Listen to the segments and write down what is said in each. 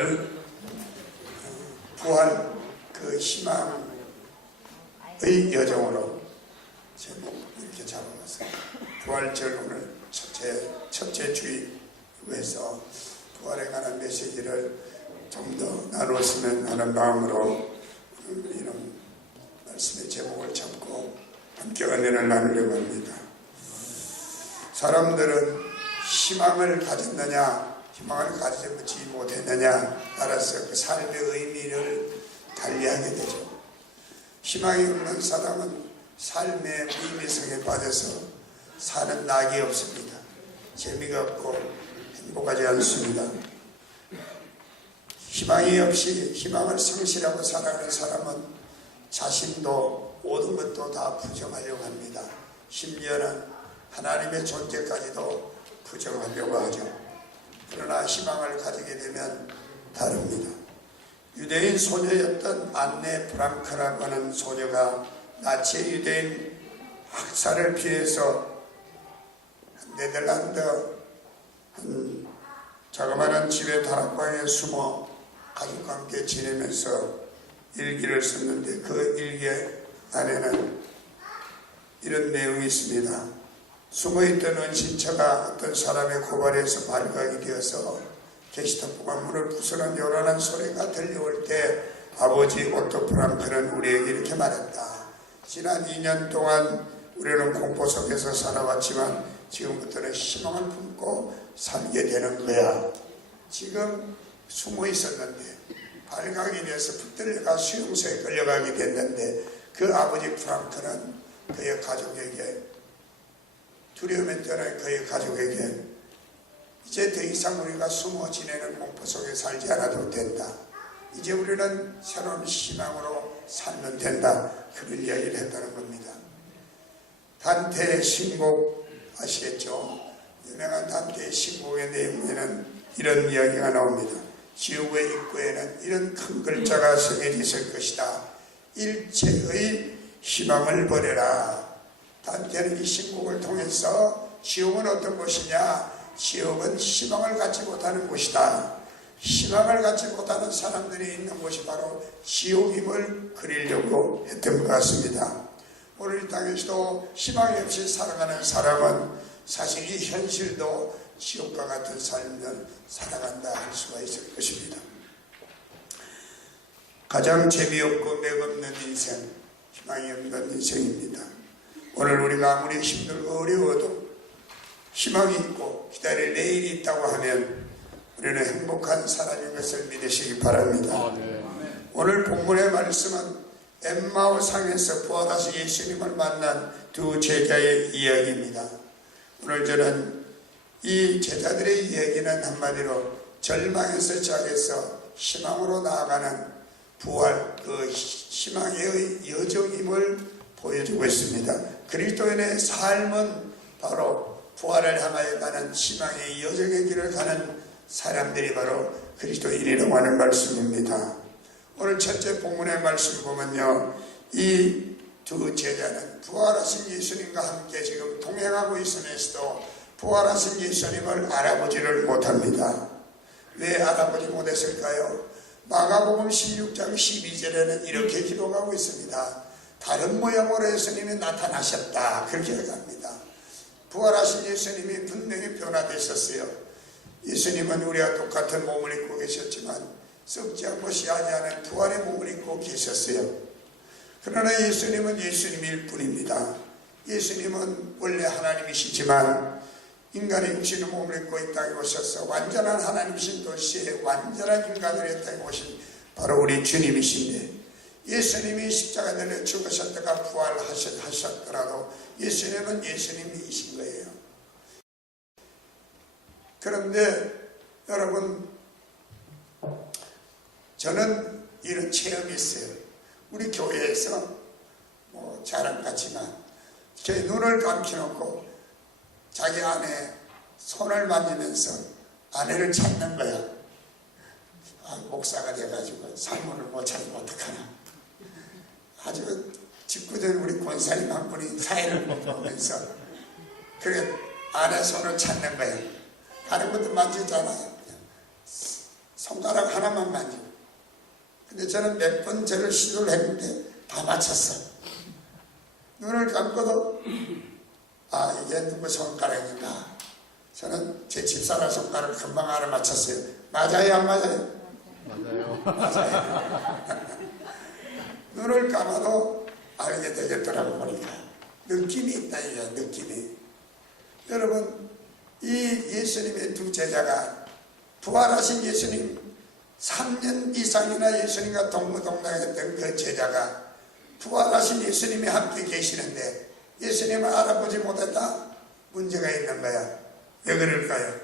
오늘 부활 그 희망의 여정으로 제목 이렇게 잡아봤어요. 부활절 오늘 첫째 주일에서 부활에 관한 메시지를 좀 더 나눴으면 하는 마음으로 이런 말씀의 제목을 잡고 함께 은혜를 나누려고 합니다. 사람들은 희망을 가졌느냐 희망을 가지지 못했느냐 따라서 그 삶의 의미를 달리하게 되죠. 희망이 없는 사람은 삶의 무의미성에 빠져서 사는 낙이 없습니다. 재미가 없고 행복하지 않습니다. 희망이 없이 희망을 상실하고 살아가는 사람은 자신도 모든 것도 다 부정하려고 합니다. 심지어는 하나님의 존재까지도 부정하려고 하죠. 그러나 희망을 가지게 되면 다릅니다. 유대인 소녀였던 안네 프랑크라고 하는 소녀가 나치의 유대인 학살을 피해서 네덜란드 한 자그마한 집의 다락방에 숨어 가족과 함께 지내면서 일기를 썼는데 그 일기 안에는 이런 내용이 있습니다. 숨어있던 은신처가 어떤 사람의 고발에서 발각이 되어서 게시타포가 문을 부수는 요란한 소리가 들려올 때 아버지 오토 프랑크는 우리에게 이렇게 말했다. 지난 2년 동안 우리는 공포 속에서 살아왔지만 지금부터는 희망을 품고 살게 되는 거야. 지금 숨어 있었는데 발각이 돼서 붙들려가 수용소에 끌려가게 됐는데 그 아버지 프랑크는 그의 가족에게 두려움에 떠난 그의 가족에게 이제 더 이상 우리가 숨어 지내는 공포 속에 살지 않아도 된다. 이제 우리는 새로운 희망으로 살면 된다. 그런 이야기를 했다는 겁니다. 단테의 신곡 아시겠죠? 유명한 단테의 신곡의 내용에는 이런 이야기가 나옵니다. 지옥의 입구에는 이런 큰 글자가 새겨져 있을 것이다. 일체의 희망을 버려라. 단테는 이 신곡을 통해서 지옥은 어떤 곳이냐? 지옥은 희망을 갖지 못하는 곳이다. 희망을 갖지 못하는 사람들이 있는 곳이 바로 지옥임을 그리려고 했던 것 같습니다. 오늘 이 땅에서도 희망이 없이 살아가는 사람은 사실 이 현실도 지옥과 같은 삶을 살아간다 할 수가 있을 것입니다. 가장 재미없고 맥없는 인생, 희망이 없는 인생입니다. 오늘 우리가 아무리 힘들고 어려워도 희망이 있고 기다릴 내일이 있다고 하면 우리는 행복한 사람인 것을 믿으시기 바랍니다. 오늘 본문의 말씀은 엠마오상에서 부활하신 예수님을 만난 두 제자의 이야기입니다. 오늘 저는 이 제자들의 이야기는 한마디로 절망에서 시작해서 희망으로 나아가는 부활, 그 희망의 여정임을 보여주고 있습니다. 그리스도인의 삶은 바로 부활을 향하여 가는 희망의 여정의 길을 가는 사람들이 바로 그리스도인이라고 하는 말씀입니다. 오늘 첫째 본문의 말씀 보면요, 이 두 제자는 부활하신 예수님과 함께 지금 동행하고 있으면서도 부활하신 예수님을 알아보지를 못합니다. 왜 알아보지 못했을까요? 마가복음 16장 12절에는 이렇게 기록하고 있습니다. 다른 모양으로 예수님이 나타나셨다. 그렇게 얘기합니다. 부활하신 예수님이 분명히 변화되셨어요. 예수님은 우리와 똑같은 몸을 입고 계셨지만 썩지 않고 시하지 않은 부활의 몸을 입고 계셨어요. 그러나 예수님은 예수님일 뿐입니다. 예수님은 원래 하나님이시지만 인간의 육신의 몸을 입고 이 땅에 오셔서 완전한 하나님이신 도시에 완전한 인간을 이 땅에 오신 바로 우리 주님이신데, 예수님이 십자가 달려 죽으셨다가 부활하셨더라도 예수님은 예수님이신 거예요. 그런데 여러분, 저는 이런 체험이 있어요. 우리 교회에서 자랑 같지만 제 눈을 감켜놓고 자기 아내 손을 만지면서 아내를 찾는 거야. 목사가 돼가지고 사모를 못 찾으면 어떡하나. 아주 직구된 우리 권사님 한 분이 사회를 못 보면서 그래 아내 손을 찾는 거야. 다른 것도 만지잖아요. 손가락 하나만 만지고. 근데 저는 몇 번 저를 시도를 했는데 다 맞췄어. 눈을 감고도 아, 이게 누구 손가락인가. 저는 제 집사람 손가락을 금방 알아맞혔어요. 맞아요, 안 맞아요? 맞아요. 맞아요. 눈을 감아도 알게 되겠더라고. 보니까 느낌이 있다, 이게 느낌이. 여러분, 이 예수님의 두 제자가 부활하신 예수님 3년 이상이나 예수님과 동무동락했던 그 제자가 부활하신 예수님이 함께 계시는데 예수님을 알아보지 못했다? 문제가 있는 거야. 왜 그럴까요?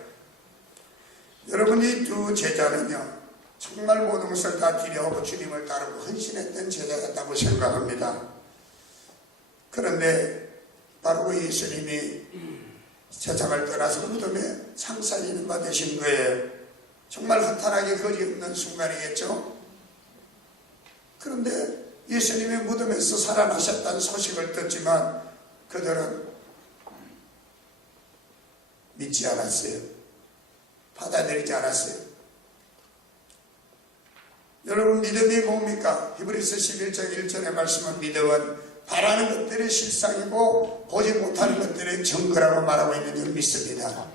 여러분, 이 두 제자는요, 정말 모든 것을 다 기려하고 주님을 따르고 헌신했던 제자였다고 생각합니다. 그런데 바로 그 예수님이 세상을 떠나서 무덤에 상살리는 바 되신 거예요. 정말 허탄하게 거리 없는 순간이겠죠. 그런데 예수님이 무덤에서 살아나셨다는 소식을 듣지만 그들은 믿지 않았어요. 받아들이지 않았어요. 여러분, 믿음이 뭡니까? 히브리서 11장 1절의 말씀은 믿음은 바라는 것들의 실상이고 보지 못하는 것들의 증거라고 말하고 있는 줄 믿습니다.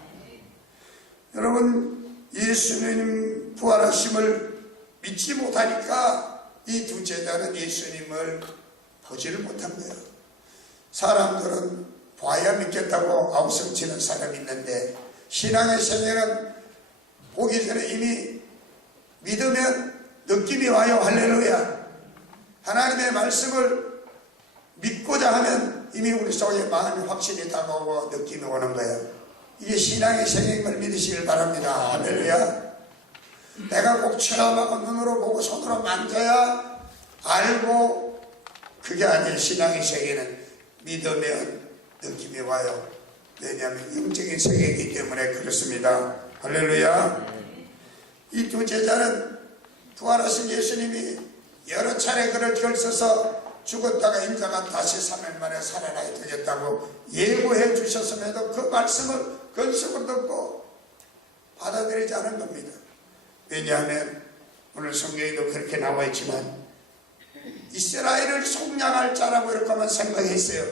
여러분, 예수님 부활하심을 믿지 못하니까 이 두 제자는 예수님을 보지를 못한 거예요. 사람들은 봐야 믿겠다고 아우성치는 사람이 있는데 신앙의 생애는 보기 전에 이미 믿으면 느낌이 와요. 할렐루야. 하나님의 말씀을 믿고자 하면 이미 우리 속에 마음이 확신이 다가오고 느낌이 오는 거예요. 이게 신앙의 생애임을 믿으시길 바랍니다. 할렐루야. 내가 꼭 체험하고 눈으로 보고 손으로 만져야 알고, 그게 아니에요. 신앙의 세계는 믿으면 느낌이 와요. 왜냐하면 영적인 세계이기 때문에 그렇습니다. 할렐루야. 이 두 제자는 부활하신 예수님이 여러 차례 그를 결서서 죽었다가 인자가 다시 3일 만에 살아나야 되겠다고 예고해 주셨음에도 그 말씀을 근심을 듣고 받아들이지 않은 겁니다. 왜냐하면 오늘 성경에도 그렇게 나와 있지만 이스라엘을 속량할 자라고 이렇게만 생각했어요.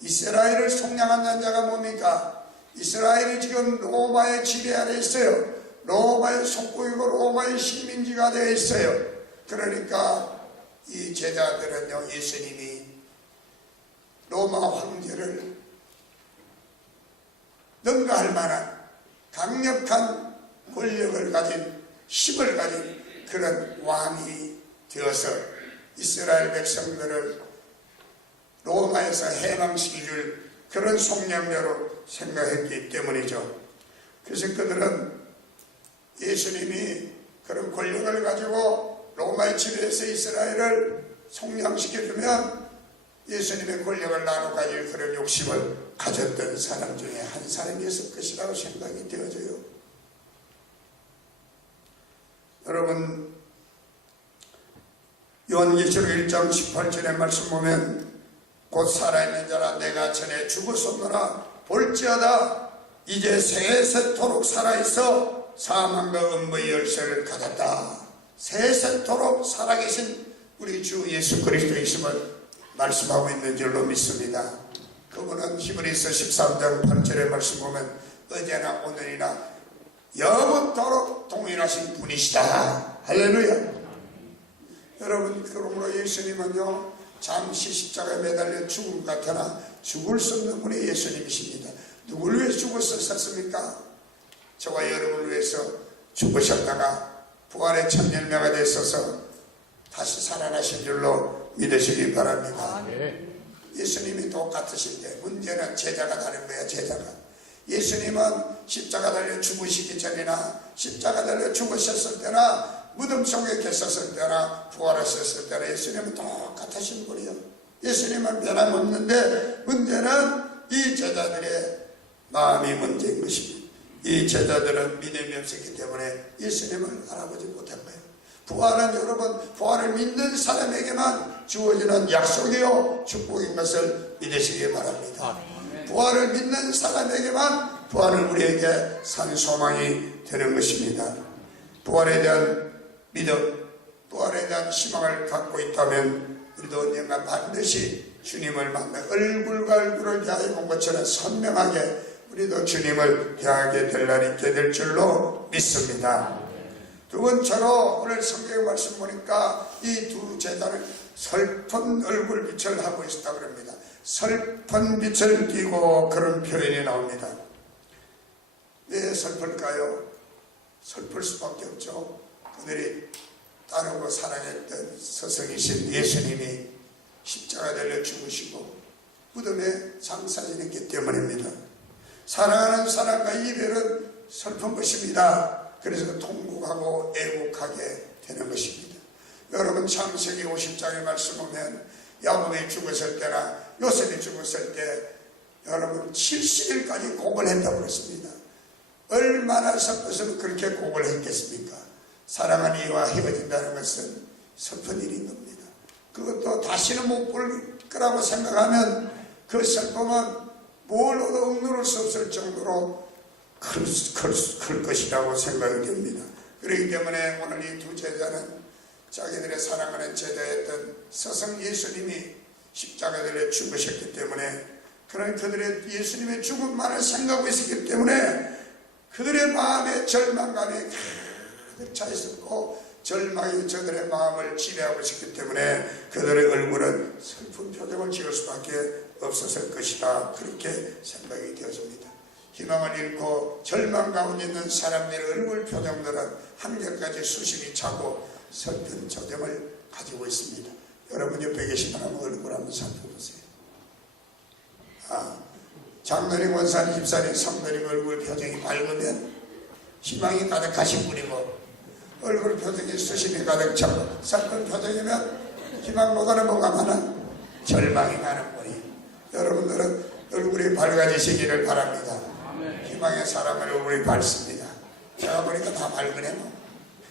이스라엘을 속량한 자가 뭡니까? 이스라엘이 지금 로마의 지배 아래 있어요. 로마의 속국이고 로마의 식민지가 되어 있어요. 그러니까 이 제자들은요, 예수님이 로마 황제를 능가할 만한 강력한 권력을 가진, 힘을 가진 그런 왕이 되어서 이스라엘 백성들을 로마에서 해방시킬 그런 속량자로 생각했기 때문이죠. 그래서 그들은 예수님이 그런 권력을 가지고 로마의 지배에서 이스라엘을 속량시켜주면 예수님의 권력을 나눠 가질 그런 욕심을 가졌던 사람 중에 한 사람이었을 것이라고 생각이 되어져요. 여러분, 요한계시록 1장 18절의 말씀 보면 곧 살아있는 자라 내가 전에 죽었었노라 볼지어다 이제 세세토록 살아있어 사망과 음부의 열쇠를 가졌다. 세세토록 살아계신 우리 주 예수 그리스도이심을 말씀하고 있는 줄로 믿습니다. 그분은 히브리서 13장 8절의 말씀 보면 어제나 오늘이나 영원토록 동일하신 분이시다. 할렐루야. 여러분, 그러므로 예수님은요, 잠시 십자가에 매달려 죽을 것 같으나 죽을 수 없는 분이 예수님이십니다. 누굴 위해 죽으셨습니까? 저와 여러분을 위해서 죽으셨다가 부활의 첫 열매가 되셔서 다시 살아나신 줄로 믿으시기 바랍니다. 예수님이 똑같으신데 문제는 제자가 다른 거야. 제자가. 예수님은 십자가 달려 죽으시기 전이나 십자가 달려 죽으셨을 때나 무덤 속에 계셨을 때나 부활하셨을 때나 예수님은 똑같으신 분이요. 예수님은 변함없는데 문제는 이 제자들의 마음이 문제인 것입니다. 이 제자들은 믿음이 없었기 때문에 예수님을 알아보지 못한 거예요. 부활은 여러분, 부활을 믿는 사람에게만 주어지는 약속이요 축복인 것을 믿으시기 바랍니다. 부활을 믿는 사람에게만 부활을 우리에게 산 소망이 되는 것입니다. 부활에 대한 믿음, 부활에 대한 희망을 갖고 있다면 우리도 언젠가 반드시 주님을 만나 얼굴과 얼굴을 대하여 본 것처럼 선명하게 우리도 주님을 대하게 될 날이 있게 될 줄로 믿습니다. 두 번째로 오늘 성경 말씀 보니까 이 두 제자는 슬픈 얼굴 빛을 하고 있었다고 합니다. 슬픈 빛을 띠고 그런 표현이 나옵니다. 왜 슬플까요? 슬플 수밖에 없죠. 그들이 따르고 사랑했던 스승이신 예수님이 십자가 달려 죽으시고 무덤에 장사지냈기 때문입니다. 사랑하는 사람과 이별은 슬픈 것입니다. 그래서 통곡하고 애곡하게 되는 것입니다. 여러분 창세기 50장의 말씀 보면 야곱이 죽었을 때나 요셉이 죽었을 때 여러분 70일까지 곡을 했다고 그랬습니다. 얼마나 슬퍼서 그렇게 곡을 했겠습니까? 사랑하는 이와 헤어진다는 것은 슬픈 일인 겁니다. 그것도 다시는 못 볼 거라고 생각하면 그 슬픔은 뭘로도 억누를 수 없을 정도로 클 것이라고 생각이 됩니다. 그렇기 때문에 오늘 이 두 제자는 자기들의 사랑하는 제자였던 스승 예수님이 십자가에 달려 죽으셨기 때문에 그런 그들의 예수님의 죽음만을 생각하고 있었기 때문에 그들의 마음에 절망감이 가득 차 있었고 절망이 저들의 마음을 지배하고 있었기 때문에 그들의 얼굴은 슬픈 표정을 지을 수밖에 없었을 것이다. 그렇게 생각이 되었습니다. 희망을 잃고 절망 가운데 있는 사람들의 얼굴 표정들은 한결까지 수심이 차고 슬픈 표정을 가지고 있습니다. 여러분 옆에 계신 사람 얼굴 한번 살펴보세요. 장로님, 원사님, 집사님, 성도님 얼굴 표정이 밝으면 희망이 가득하신 분이고 얼굴 표정이 수심이 가득 차고 슬픈 표정이면 희망보다는 뭐가 많아? 절망이 많은 분이. 여러분들은 얼굴이 밝아지시기를 바랍니다. 희망의 사람의 얼굴이 밝습니다. 제가 보니까 다 밝으네.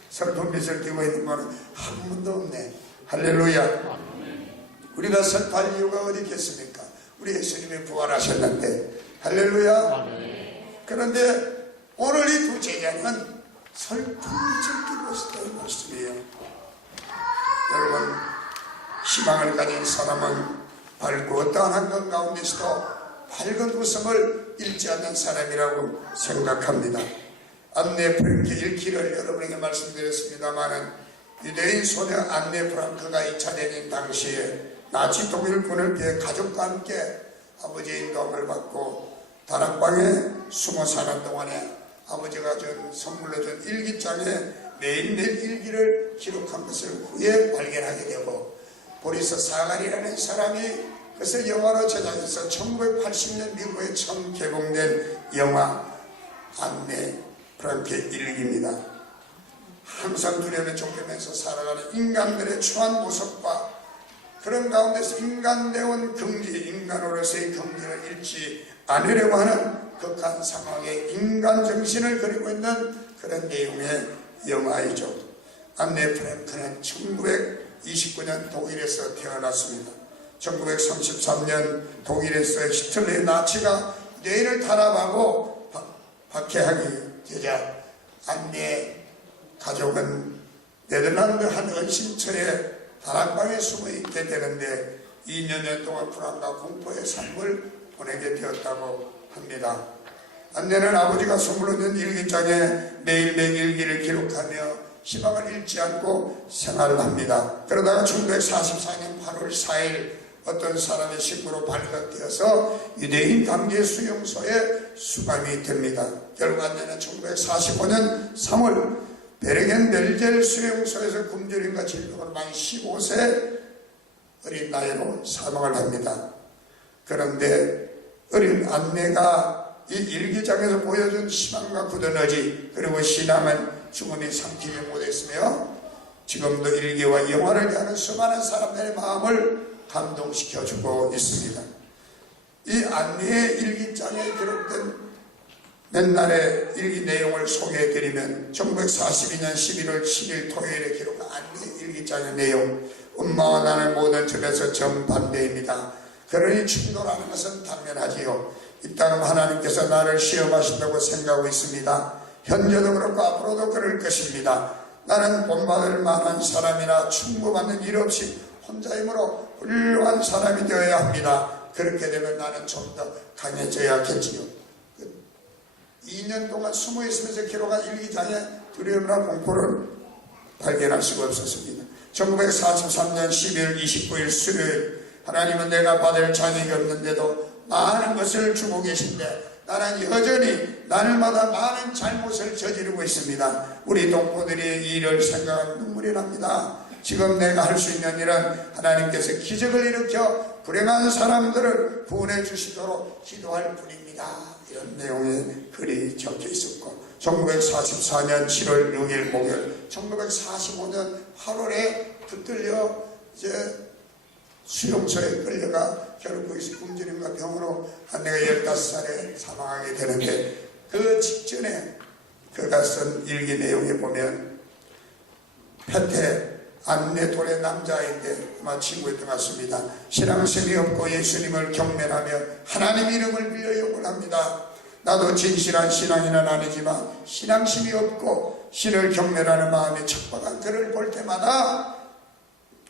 슬픈 빛을 띠고 있는 분은 한 분도 없네. 할렐루야. 우리가 슬퍼할 이유가 어디 있겠습니까? 우리 예수님이 부활하셨는데. 할렐루야. 그런데 오늘 이 두 제자는 슬픈 빛을 띠고 있었다는 말씀이에요. 여러분 희망을 가진 사람은 밝고 어떠한 환경 가운데서도 밝은 웃음을 잃지 않는 사람이라고 생각합니다. 안네 프랑크 읽기를 여러분에게 말씀드렸습니다마는 유대인 소녀 안네 프랑크가 2차 대전 당시에 나치 독일군을 피해 가족과 함께 아버지의 인도함을 받고 다락방에 숨어 사는 동안에 아버지가 선물로 준 일기장에 매일매일 일기를 기록한 것을 후에 발견하게 되고 보리스 사갈이라는 사람이 그래서 영화로 제작해서 1980년 미국에 처음 개봉된 영화 안네 프랑크의 일기입니다. 항상 두려움에 쫓기면서 살아가는 인간들의 추한 모습과 그런 가운데서 인간다운 긍지, 인간으로서의 긍지를 잃지 않으려고 하는 극한 상황의 인간 정신을 그리고 있는 그런 내용의 영화이죠. 안네 프랑크는 1929년 독일에서 태어났습니다. 1933년 독일에서 히틀러의 나치가 유대인을 탄압하고 박해하게 되자 안네 가족은 네덜란드 한 은신처에 다락방에 숨어 있게 되는데 2년 동안 불안과 공포의 삶을 보내게 되었다고 합니다. 안네는 아버지가 선물로 준 일기장에 매일매일 일기를 기록하며 희망을 잃지 않고 생활을 합니다. 그러다가 1944년 8월 4일 어떤 사람의 식구로 발각되어서 유대인 강제 수용소에 수감이 됩니다. 결국 안네는 1945년 3월 베르겐 벨젤 수용소에서 굶주림과 질병으로 만 15세 어린 나이로 사망을 합니다. 그런데 어린 안네가 이 일기장에서 보여준 희망과 굳은 의지 그리고 신앙은 죽음이 삼키지 못했으며 지금도 일기와 영화를 대하는 수많은 사람들의 마음을 감동시켜주고 있습니다. 이 안네의 일기장에 기록된 몇 날의 일기 내용을 소개해드리면 1942년 11월 7일 토요일에 기록한 안네 일기장의 내용 엄마와 나는 모든 점에서 정반대입니다. 그러니 충돌하는 것은 당연하지요. 이 땅은 하나님께서 나를 시험하신다고 생각하고 있습니다. 현재도 그렇고 앞으로도 그럴 것입니다. 나는 본받을 만한 사람이나 충고받는 일 없이 혼자 힘으로 훌륭한 사람이 되어야 합니다. 그렇게 되면 나는 좀 더 강해져야겠지요. 2년 동안 숨어 있으면서 기록한 일기장에 두려움이나 공포를 발견할 수가 없었습니다. 1943년 12월 29일 수요일, 하나님은 내가 받을 자격이 없는데도 많은 것을 주고 계신데 나는 여전히 날마다 많은 잘못을 저지르고 있습니다. 우리 동포들이 이 일을 생각하면 눈물이 납니다. 지금 내가 할 수 있는 일은 하나님께서 기적을 일으켜 불행한 사람들을 구원해 주시도록 기도할 뿐입니다. 이런 내용의 글이 적혀 있었고, 1944년 7월 6일 목요일, 1945년 8월에 붙들려 이제 수용소에 끌려가 결국 거기서 굶주림과 병으로 아내가 15살에 사망하게 되는데, 그 직전에 그가 쓴 일기 내용에 보면 페테 안네돌의 남자인데 아마 친구였던 것 같습니다. 신앙심이 없고 예수님을 경멸하며 하나님 이름을 빌려 욕을 합니다. 나도 진실한 신앙인은 아니지만 신앙심이 없고 신을 경멸하는 마음이 척박한 그를 볼 때마다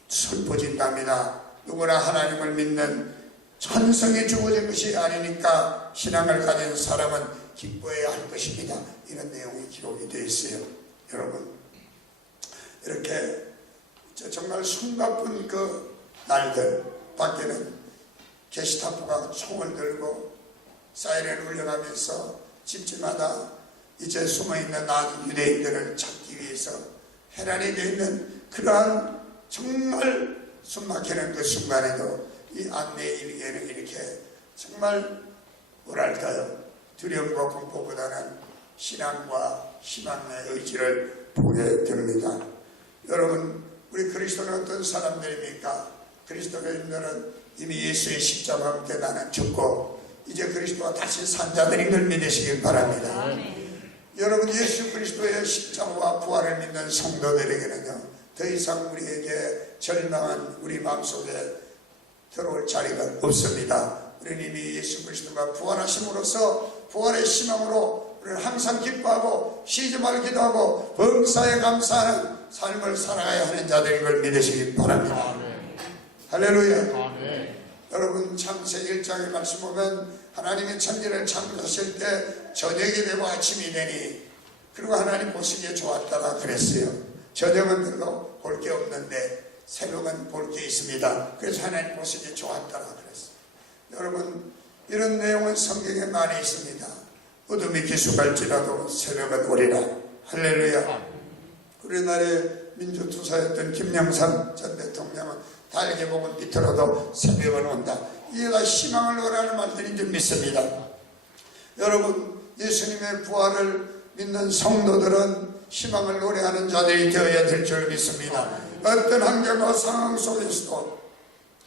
슬퍼진답니다. 누구나 하나님을 믿는 천성이 주어진 것이 아니니까 신앙을 가진 사람은 기뻐해야 할 것입니다. 이런 내용이 기록이 되어 있어요. 여러분, 이렇게 정말 숨가쁜 그 날들 밖에는 게시타프가 총을 들고 사이렌을 울려가면서 집집마다 이제 숨어있는 유대인들을 찾기 위해서 해란이 되어 있는 그러한 정말 숨막히는 그 순간에도 이 안내 일기에는 이렇게 정말 뭐랄까요, 두려움과 공포보다는 신앙과 희망의 의지를 보게 됩니다. 여러분, 우리 그리스도는 어떤 사람들입니까? 그리스도인들은 이미 예수의 십자가와 함께 나는 죽고 이제 그리스도와 다시 산 자들인 걸 믿으시길 바랍니다. 여러분, 예수 그리스도의 십자가와 부활을 믿는 성도들에게는요, 더 이상 우리에게 절망한 우리 마음속에 들어올 자리가 없습니다. 우리는 이미 예수 그리스도가 부활하심으로써 부활의 희망으로 우리는 항상 기뻐하고 쉬지 말고 기도하고 범사에 감사하는 삶을 살아가야 하는 자들인 걸 믿으시기 바랍니다. 아멘. 할렐루야. 아멘. 여러분, 창세기 1장의 말씀 보면 하나님이 천지를 창조하실 때 저녁이 되고 아침이 되니 그리고 하나님 보시기에 좋았다라 그랬어요. 저녁은 별로 볼 게 없는데 새벽은 볼 게 있습니다. 그래서 하나님 보시기에 좋았다라 그랬어요. 여러분, 이런 내용은 성경에 많이 있습니다. 어둠이 기숙할지라도 새벽은 오리라. 할렐루야. 우리나라의 민주투사였던 김영삼 전 대통령은 달게 보면 밑으로도 새벽은 온다. 이가 희망을 노래하는 말들인 줄 믿습니다. 여러분, 예수님의 부활을 믿는 성도들은 희망을 노래하는 자들이 되어야 될 줄 믿습니다. 어떤 환경과 상황 속에서도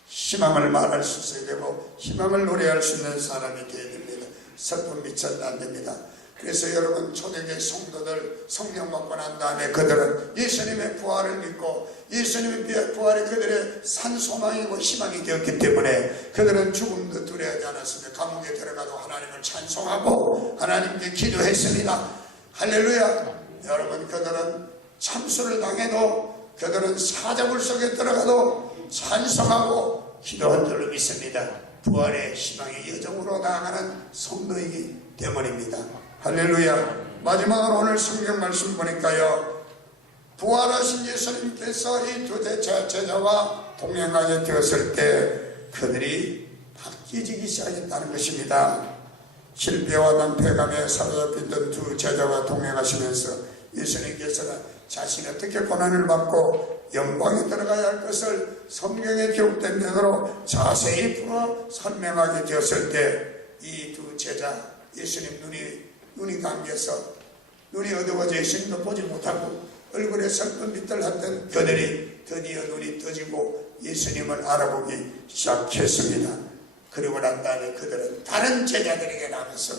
희망을 말할 수 있어야 되고 희망을 노래할 수 있는 사람이 되어야 됩니다. 슬픔 미쳐는 안 됩니다. 그래서 여러분, 초대교회 성도들 성령 받고 난 다음에 그들은 예수님의 부활을 믿고 예수님의 부활이 그들의 산 소망이고 희망이 되었기 때문에 그들은 죽음도 두려워하지 않았습니다. 감옥에 들어가도 하나님을 찬송하고 하나님께 기도했습니다. 할렐루야. 여러분, 그들은 참수를 당해도 그들은 사자굴 속에 들어가도 찬송하고 기도한 줄로 믿습니다. 부활의 희망의 여정으로 나아가는 성도이기 때문입니다. 할렐루야. 마지막으로 오늘 성경 말씀 보니까요, 부활하신 예수님께서 이 두 제자와 동행하게 되었을 때 그들이 바뀌어지기 시작했다는 것입니다. 실패와 낭패감에 사로잡혔던 두 제자와 동행하시면서 예수님께서는 자신이 어떻게 고난을 받고 영광에 들어가야 할 것을 성경에 기록된 대로 자세히 풀어 설명하게 되었을 때 이 두 제자, 예수님 눈이 감겨서 눈이 어두워져 예수님도 보지 못하고 얼굴에 슬픈 빛을 했던 그들이 드디어 눈이 떠지고 예수님을 알아보기 시작했습니다. 그리고 난 다음에 그들은 다른 제자들에게 나가서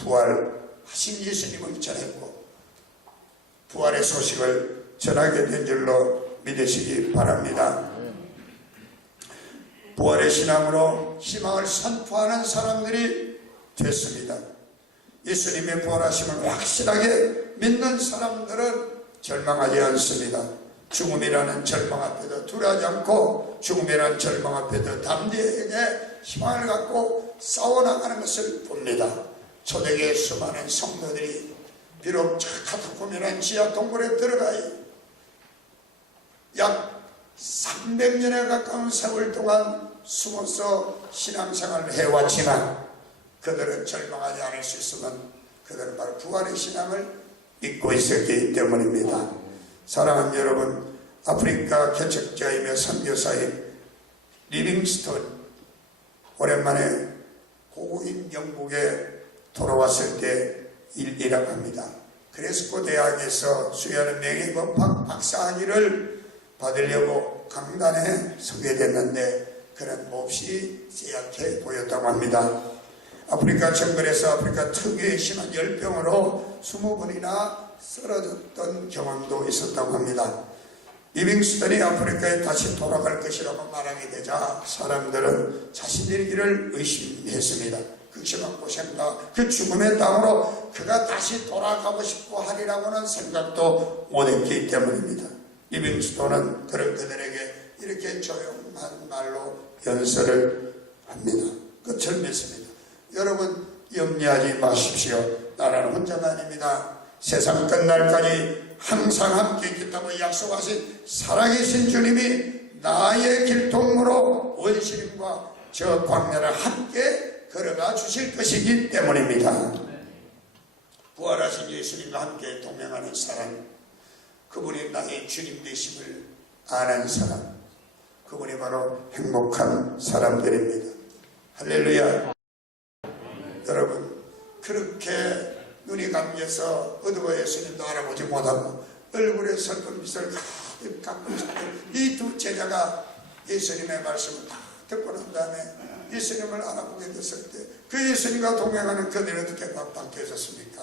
부활하신 예수님을 전했고 부활의 소식을 전하게 된 줄로 믿으시기 바랍니다. 부활의 신앙으로 희망을 선포하는 사람들이 됐습니다. 예수님의 부활하심을 확실하게 믿는 사람들은 절망하지 않습니다. 죽음이라는 절망 앞에도 굴하지 않고 죽음이라는 절망 앞에도 담대하게 희망을 갖고 싸워나가는 것을 봅니다. 초대교회 수많은 성도들이 비록 카타콤이라는 지하 동굴에 들어가 약 300년에 가까운 세월 동안 숨어서 신앙생활을 해왔지만 그들은 절망하지 않을 수 있으면 그들은 바로 부활의 신앙을 믿고 있었기 때문입니다. 사랑하는 여러분, 아프리카 개척자이며 선교사인 리빙스턴 오랜만에 고국인 영국에 돌아왔을 때 일이라고 합니다. 그레스코 대학에서 수여하는 명예법학 박사학위를 받으려고 강단에 서게 됐는데 그는 몹시 제약해 보였다고 합니다. 아프리카 정글에서 아프리카 특유의 심한 열병으로 20번이나 쓰러졌던 경험도 있었다고 합니다. 리빙스턴이 아프리카에 다시 돌아갈 것이라고 말하게 되자 사람들은 자신들의 길을 의심했습니다. 그 심한 고생과 그 죽음의 땅으로 그가 다시 돌아가고 싶어 하리라고는 생각도 못했기 때문입니다. 리빙스턴은 그들에게 이렇게 조용한 말로 연설을 합니다. 끝을 맺습니다. 여러분, 염려하지 마십시오. 나는 혼자가 아닙니다. 세상 끝날까지 항상 함께 있겠다고 약속하신 살아계신 주님이 나의 길통으로 원시림과 저 광야를 함께 걸어가 주실 것이기 때문입니다. 부활하신 예수님과 함께 동행하는 사람, 그분이 나의 주님 되심을 아는 사람, 그분이 바로 행복한 사람들입니다. 할렐루야. 여러분, 그렇게 눈이 감겨서 어두워 예수님도 알아보지 못하고 얼굴에 슬픈 미소를 가득 갖고 있었던 이 두 제자가 예수님의 말씀을 다 듣고 난 다음에 예수님을 알아보게 됐을 때 그 예수님과 동행하는 그들이 어떻게 바뀌어졌습니까?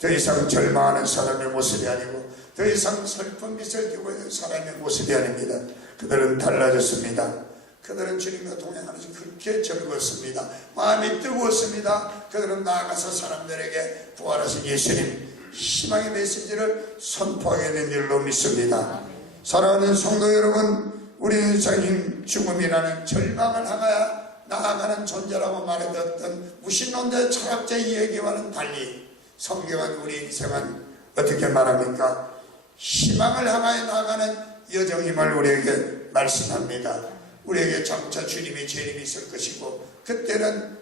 더 이상 절망하는 사람의 모습이 아니고 더 이상 슬픈 미소를 띠고 있는 사람의 모습이 아닙니다. 그들은 달라졌습니다. 그들은 주님과 동행하면서 그렇게 즐거웠습니다. 마음이 뜨거웠습니다. 그들은 나아가서 사람들에게 부활하신 예수님 희망의 메시지를 선포하게 된 줄로 믿습니다. 사랑하는 성도 여러분, 우리 인생인 죽음이라는 절망을 향하여 나아가는 존재라고 말해뒀던 무신론자 철학자의 이야기와는 달리 성경은 우리 인생은 어떻게 말합니까? 희망을 향하여 나아가는 여정임을 우리에게 말씀합니다. 우리에게 장차 주님의 재림이 있을 것이고 그때는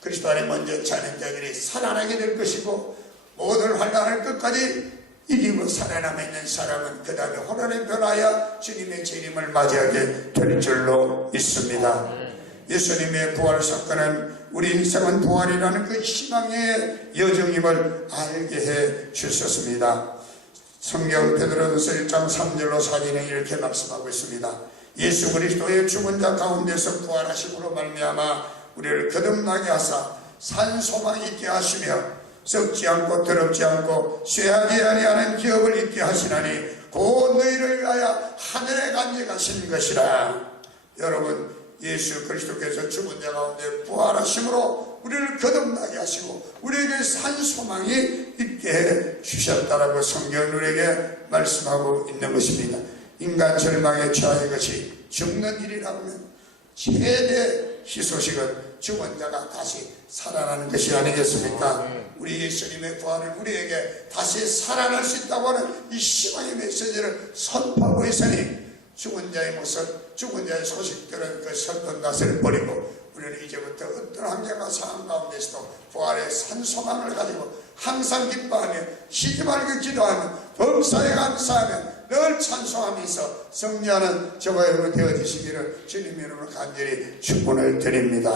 그리스도 안에 먼저 자는 자들이 살아나게 될 것이고 모든 환난을 끝까지 이기고 살아남아 있는 사람은 그 다음에 혼란에 변하여 주님의 재림을 맞이하게 될 줄로 믿습니다. 예수님의 부활 사건은 우리 인생은 부활이라는 그 희망의 여정임을 알게 해 주셨습니다. 성경 베드로전서 1장 3절로 4절에 이렇게 말씀하고 있습니다. 예수 그리스도의 죽은 자 가운데서 부활하심으로 말미암아 우리를 거듭나게 하사 산 소망이 있게 하시며 썩지 않고 더럽지 않고 쇠하지 아니하는 기업을 있게 하시나니 곧 너희를 위하여 하늘에 간직하신 것이라. 여러분, 예수 그리스도께서 죽은 자 가운데 부활하심으로 우리를 거듭나게 하시고 우리에게 산 소망이 있게 해 주셨다라고 성경은 우리에게 말씀하고 있는 것입니다. 인간 절망에 처할 것이 죽는 일이라고 하면 최대 희소식은 죽은 자가 다시 살아나는 것이 아니겠습니까? 우리 예수님의 부활을 우리에게 다시 살아날 수 있다고 하는 이 희망의 메시지를 선포하고 있으니 죽은 자의 모습, 죽은 자의 소식들은 그 슬픈 낯을 버리고 우리는 이제부터 어떤 환경과 상황 가운데서도 부활의 산소망을 가지고 항상 기뻐하며 쉬지 말고 기도하며 범사에 감사하며 늘 찬송하면서 승리하는 저와 여러분 되어주시기를 주님 이름으로 간절히 축원을 드립니다.